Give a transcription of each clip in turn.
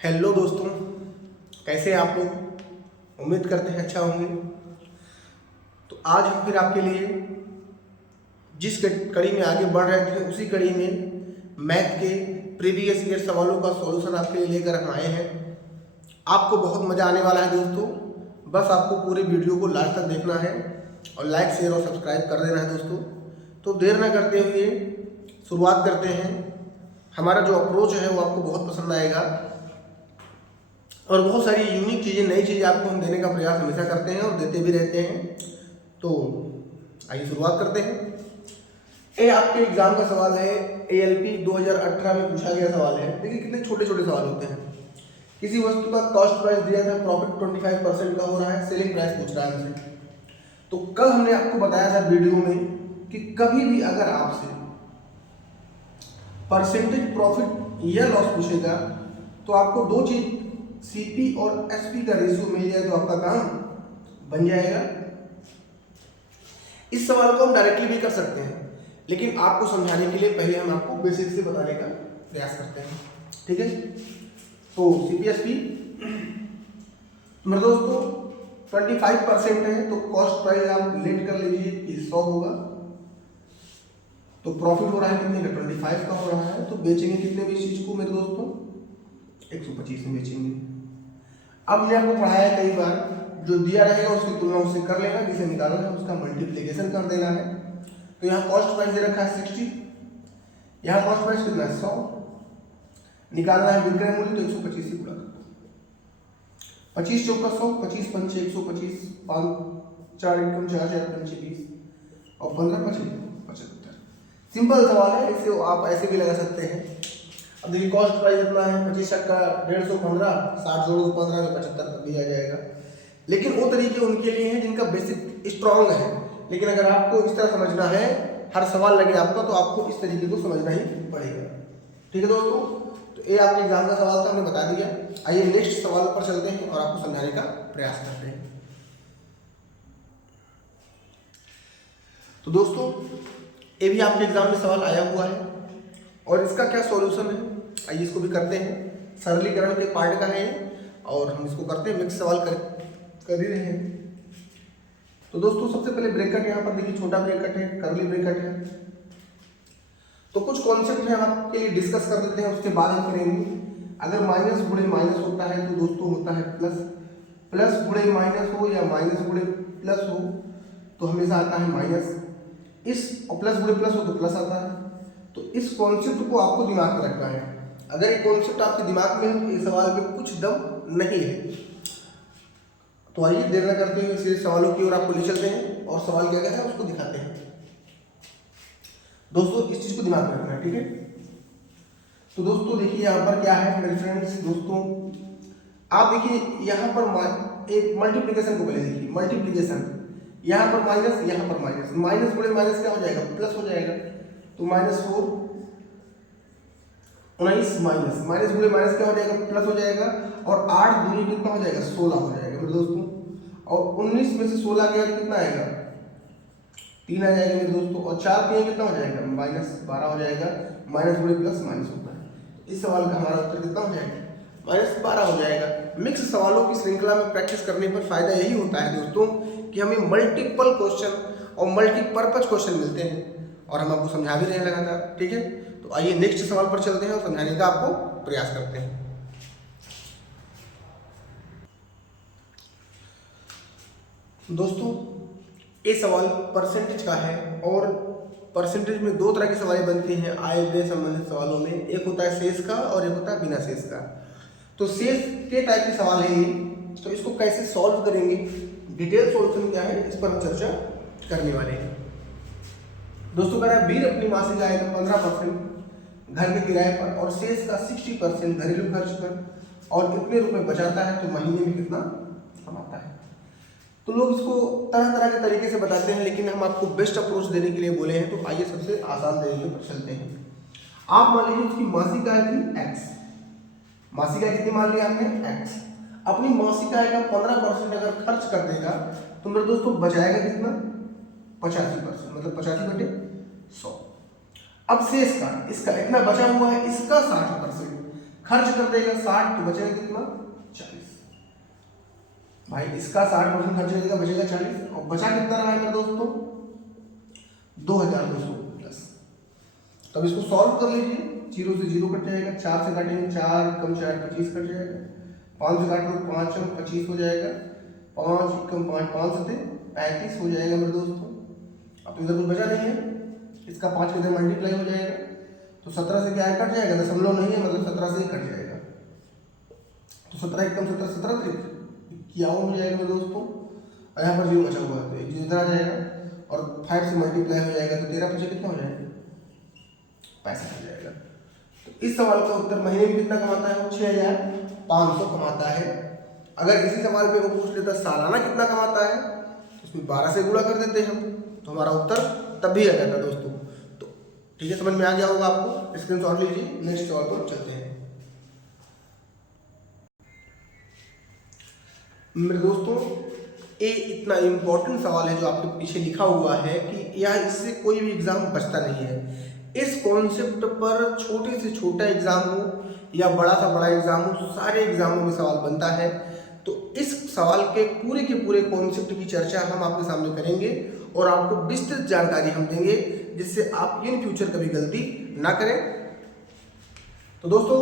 Hello दोस्तों, कैसे हैं आप लोग। उम्मीद करते हैं अच्छा होंगे। तो आज हम फिर आपके लिए जिस कड़ी में आगे बढ़ रहे थे उसी कड़ी में मैथ के प्रीवियस ईयर सवालों का सॉल्यूशन आपके लिए लेकर हम आए हैं। आपको बहुत मज़ा आने वाला है दोस्तों। बस आपको पूरी वीडियो को लास्ट तक देखना है और लाइक शेयर और सब्सक्राइब कर देना है दोस्तों। तो देर न करते हुए शुरुआत करते हैं। हमारा जो अप्रोच है वो आपको बहुत पसंद आएगा और बहुत सारी यूनिक चीज़ें, नई चीज़ें आपको हम देने का प्रयास हमेशा करते हैं और देते भी रहते हैं। तो आइए शुरुआत करते हैं। ये आपके एग्जाम का सवाल है। ALP 2018 में पूछा गया सवाल है। देखिए कितने छोटे छोटे सवाल होते हैं। किसी वस्तु का कॉस्ट प्राइस दिया था, प्रॉफिट 25% का हो रहा है, सेलिंग प्राइस पूछ रहा है हमसे। तो कल हमने आपको बताया था वीडियो में कि कभी भी अगर आपसे परसेंटेज प्रॉफिट या लॉस पूछेगा तो आपको दो चीज CP और SP का रेशियो मिल जाए तो आपका काम बन जाएगा। इस सवाल को हम डायरेक्टली भी कर सकते हैं, लेकिन आपको समझाने के लिए पहले हम आपको बेसिक से बताने का प्रयास करते हैं। ठीक है, तो CP SP मेरे दोस्तों 25% है तो कॉस्ट प्राइस आप लेट कर लीजिए कि 100 होगा। तो प्रॉफिट हो रहा है कितने का, 25 का हो रहा है। तो बेचेंगे कितने में इस चीज को मेरे दोस्तों, 125 में बेचेंगे। अब मैंने आपको पढ़ाया है कई बार, जो दिया रहेगा उसकी तुलना उससे कर लेना, जिसे निकालना है उसका मल्टीप्लिकेशन कर देना है। तो यहाँ कॉस्ट प्राइस दे रखा है 60, यहाँ कॉस्ट प्राइस कितना है 100, निकालना है विक्रय मूल्य तो 125 से गुणा कर दो। 25 चौका 100, 25 पंचे 125, 5 4 एकम 4 4 पंचे 20 और 15 5 75। सिंपल सवाल है, इसे आप ऐसे भी लगा सकते हैं। अब देखिए कॉस्ट प्राइस इतना है, 25 का 150 15, 60 जोड़ो 15 में 75 तक भी आ जाएगा। लेकिन वो तरीके उनके लिए हैं जिनका बेसिक स्ट्रांग है। लेकिन अगर आपको इस तरह समझना है, हर सवाल लगे आपका, तो आपको इस तरीके को समझना ही पड़ेगा। ठीक है दोस्तों, तो ये आपके एग्जाम का सवाल था, हमने बता दिया। आइए नेक्स्ट सवाल पर चलते हैं और आपको समझाने का प्रयास करते हैं। तो दोस्तों ये भी आपके एग्जाम में सवाल आया हुआ है और इसका क्या सॉल्यूशन है, आइए इसको भी करते हैं। सरलीकरण के पार्ट का है और हम इसको करते हैं, मिक्स सवाल कर ही रहे हैं। तो दोस्तों सबसे पहले ब्रैकेट, यहाँ पर देखिए छोटा ब्रैकेट है, करली ब्रैकेट है। तो कुछ कॉन्सेप्ट है हम आपके लिए डिस्कस कर देते हैं, उसके बाद हम करेंगे। अगर माइनस गुणे माइनस होता है तो दोस्तों होता है प्लस, प्लस गुणे माइनस हो या माइनस गुणे प्लस हो तो हमेशा आता है माइनस। इस प्लस गुणे प्लस हो तो प्लस आता है। तो इस कॉन्सेप्ट को आपको दिमाग में रखना है। अगर ये कॉन्सेप्ट आपके दिमाग में है तो इस सवाल में कुछ दम नहीं है। तो आइए देर न करते हुए सीधे सवालों की ओर आपको ले चलते हैं और सवाल क्या क्या है उसको दिखाते हैं। दोस्तों इस चीज को दिमाग में रखना है, ठीक है। तो दोस्तों देखिए यहाँ पर क्या है मेरे फ्रेंड्स, दोस्तों आप देखिए यहाँ पर एक मल्टीप्लीकेशन को पहले देखिए। मल्टीप्लीकेशन यहाँ पर माइनस, यहाँ पर माइनस, माइनस गुणे माइनस क्या हो जाएगा, प्लस हो जाएगा। तो -4 19 माइनस, माइनस गुणे माइनस क्या हो जाएगा, प्लस हो जाएगा। और 8 दूनी कितना हो जाएगा, 16 हो जाएगा मेरे दोस्तों। और 19 में से 16 गया कितना आएगा, 3 आ जाएगा मेरे दोस्तों। और 4 3 कितना हो जाएगा, -12 हो जाएगा। माइनस गुणे प्लस माइनस होता है। इस सवाल का हमारा उत्तर कितना हो जाएगा, -12 हो जाएगा। मिक्स सवालों की श्रृंखला में प्रैक्टिस करने पर फायदा यही होता है दोस्तों कि हमें मल्टीपल क्वेश्चन और मल्टीपर्पज क्वेश्चन मिलते हैं और हम आपको समझा भी रहे हैं लगातार। ठीक है, तो आइए नेक्स्ट सवाल पर चलते हैं और समझाने का आपको प्रयास करते हैं। दोस्तों ये सवाल परसेंटेज का है और परसेंटेज में दो तरह की सवालें बनती हैं आय व्यय संबंधित सवालों में। एक होता है शेष का और एक होता है बिना शेष का। तो शेष के टाइप के सवाल है ये, तो इसको कैसे सॉल्व करेंगे, डिटेल सॉल्यूशन क्या है, इस पर हम चर्चा करने वाले हैं। दोस्तों कह रहा है वीर अपनी मासिक आय का 15% घर के किराए पर और शेष का 60% घरेलू खर्च पर और कितने रुपए बचाता है तो महीने में कितना कमाता है। तो लोग इसको तरह तरह के तरीके से बताते हैं, लेकिन हम आपको बेस्ट अप्रोच देने के लिए बोले हैं। तो आइए सबसे आसान तरीके पर चलते हैं। आप मान लीजिए उसकी मासिक आय थी x, मासिक आय कितनी मान लिया हमने x। अपनी मासिक आय का 15% अगर खर्च कर देगा तो मेरे दोस्तों बचाएगा कितना, 85%, मतलब 85/100। अब शेष का, इसका इतना बचा हुआ है, इसका 60% खर्च कर देगा 60 तो बचेगा कितना 40। भाई इसका 60% खर्च करेगा बचेगा 40 और बचा कितना रहा है मेरे दोस्तों 2210। तब इसको सॉल्व कर लीजिए, 0 से 0 कट जाएगा, 4 से काटेंगे 4 कम 4 25 कट जाएगा, 5 से काट लो 5 कम 25 हो जाएगा, 5 कम 5 5 से 35 हो जाएगा मेरे दोस्तों। अब तो इधर कुछ बचा नहीं है, इसका 5 के इधर मल्टीप्लाई हो जाएगा तो 17 से क्या है कट जाएगा, दशमलव नहीं है मतलब 17 से ही कट जाएगा। तो 17 एक कम 17 17 तरीक 51 हो जाएगा मेरे दोस्तों। और यहाँ पर 0 बचा हुआ है तो एक 0 इधर आ जाएगा और 5 से मल्टीप्लाई हो जाएगा तो 13 5 कितना हो जाएगा 65 हो जाएगा। तो इस सवाल का उत्तर महीने में कितना कमाता है वो 6500 कमाता है। अगर इसी सवाल पे वो पूछ लेता सालाना कितना कमाता है तो इसमें 12 से गुणा कर देते हम तो हमारा उत्तर तब भी आ जाता दोस्तों। तो ठीक है, समझ में आ गया होगा आपको, स्क्रीनशॉट लीजिए। नेक्स्ट सवाल पर चलते हैं मेरे दोस्तों। ये इतना इम्पोर्टेंट सवाल है जो आपके पीछे लिखा हुआ है कि यह इससे कोई भी एग्जाम बचता नहीं है। इस कॉन्सेप्ट पर छोटे से छोटा एग्जाम हो या बड़ा सा बड़ा एग्जाम हो, सारे एग्जामों में सवाल बनता है। तो इस सवाल के पूरे कॉन्सेप्ट की चर्चा हम आपके सामने करेंगे और आपको विस्तृत जानकारी हम देंगे जिससे आप इन फ्यूचर कभी गलती ना करें। तो दोस्तों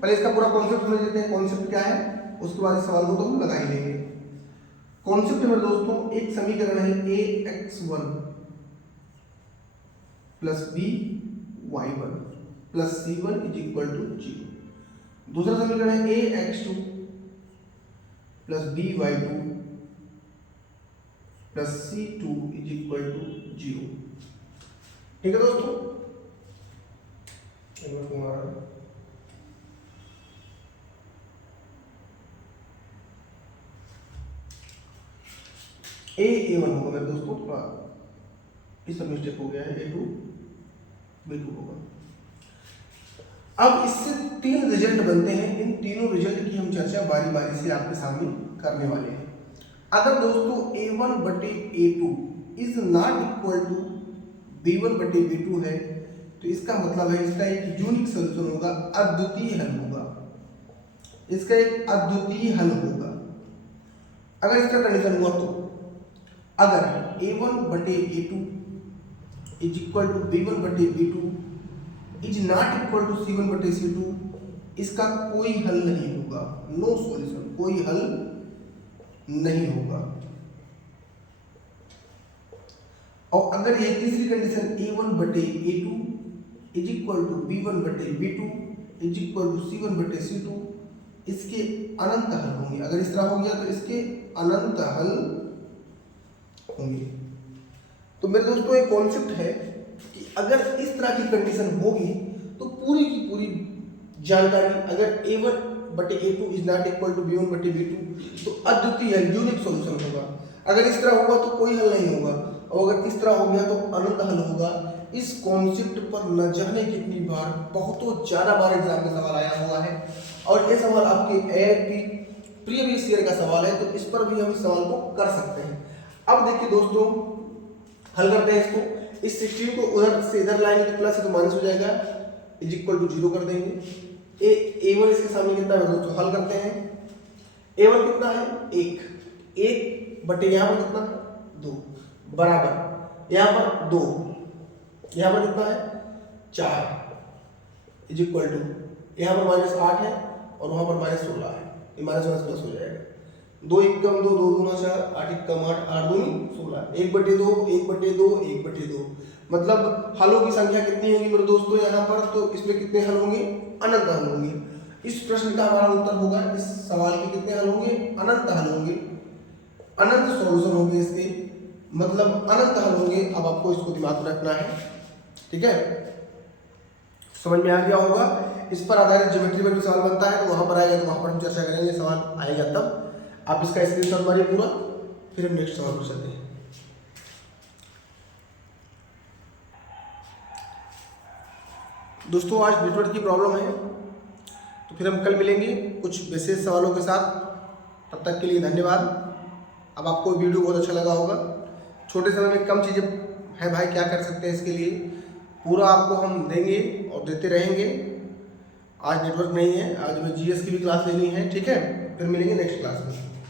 पहले इसका पूरा कॉन्सेप्ट समझ लेते हैं, कॉन्सेप्ट क्या है, उसके बाद इस सवाल को तो हम लगा ही लेंगे। कॉन्सेप्ट में दोस्तों एक समीकरण है ax1 plus by1 plus c1 is equal to 0। दूसरा समीकरण है ax2 plus by2 plus c2 is equal to 0। ठीक है दोस्तों, एक बार तुम्हारा a1 होगा मेरे दोस्तों, थोड़ा इस सब मिस्टेक हो गया है, a2 b2 होगा। अब इससे 3 रिजल्ट बनते हैं, इन तीनों रिजल्ट की हम चर्चा बारी बारी से आपके सामने करने वाले हैं। अगर दोस्तों a1 बटे a2 is not equal to b1 बटे b2 है तो इसका मतलब है इसका एक यूनिक सोल्यूशन होगा, अद्वितीय हल होगा, इसका एक अद्वितीय हल होगा। अगर इसका कंडीशन हुआ तो अगर a1 बटे a2 is equal to b1 बटे b2 is not equal to c1 बटे c2, इसका कोई हल नहीं होगा, नो सॉल्यूशन, कोई हल नहीं होगा। और अगर ये तीसरी कंडीशन a1 बटे a2 is equal to b1 बटे b2 is equal to c1 बटे c2, इसके अनंत हल होंगे। अगर इस तरह हो गया तो इसके अनंत हल होंगे। तो मेरे दोस्तों एक कॉन्सेप्ट है कि अगर इस तरह की कंडीशन होगी तो पूरी की पूरी जानकारी, अगर a1 बटे a2 is not equal to b1 बटे b2 तो अद्वितीय यूनिक सॉल्यूशन होगा। अगर इस तरह होगा तो कोई हल नहीं होगा और अगर इस तरह हो गया तो अनंत हल होगा। इस कॉन्सेप्ट पर न जाने कितनी बार, बहुत ज़्यादा बार एग्जाम में सवाल आया हुआ है और ये सवाल आपके AIP प्रीवियस ईयर का सवाल है, तो इस पर भी हम इस सवाल को कर सकते हैं। अब देखिए दोस्तों, हल करते हैं इसको। इस 16 को उधर से इधर लाएंगे तो प्लस है तो माइनस हो जाएगा, इज इक्वल टू 0 कर देंगे। a1 इसके सामने कितना है दोस्तों, हल करते हैं। a1 कितना है 1 बटे यहाँ पर कितना है 2 बराबर यहाँ पर 2, यहाँ पर कितना है 4 इज इक्वल टू यहाँ पर -8 है और वहाँ पर -16 है, ये माइनस प्लस हो जाएगा। 2 1 कम 2 2 दूना 4 8 1 कम 8 8 दूनी 16, 1 बटे 2 1 बटे 2 1 बटे 2, मतलब हलों की संख्या कितनी होगी मेरे दोस्तों यहाँ पर, तो इसमें कितने हल होंगे, अनंत हल होंगे। इस प्रश्न का हमारा उत्तर होगा, इस सवाल के कितने हल होंगे, अनंत हल होंगे, अनंत सॉल्यूशन होंगे इसके, मतलब अनंत हल होंगे। अब आपको इसको दिमाग में रखना है, ठीक है, समझ में आ गया होगा। इस पर आधारित ज्योमेट्री पर भी सवाल बनता है तो वहां पर आएगा, तो वहां पर हम चर्चा करेंगे, सवाल आएगा तब आप इसका स्क्रीनशॉट मारिए पूरा, फिर हम नेक्स्ट सवाल पर चलते हैं। दोस्तों आज नेटवर्क की प्रॉब्लम है तो फिर हम कल मिलेंगे कुछ विशेष सवालों के साथ, तब तक के लिए धन्यवाद। अब आपको वीडियो बहुत अच्छा लगा होगा, छोटे समय में कम चीज़ें है भाई, क्या कर सकते हैं इसके लिए, पूरा आपको हम देंगे और देते रहेंगे। आज नेटवर्क नहीं है, आज मैं जीएस की भी क्लास लेनी है, ठीक है। फिर मिलेंगे नेक्स्ट क्लास में।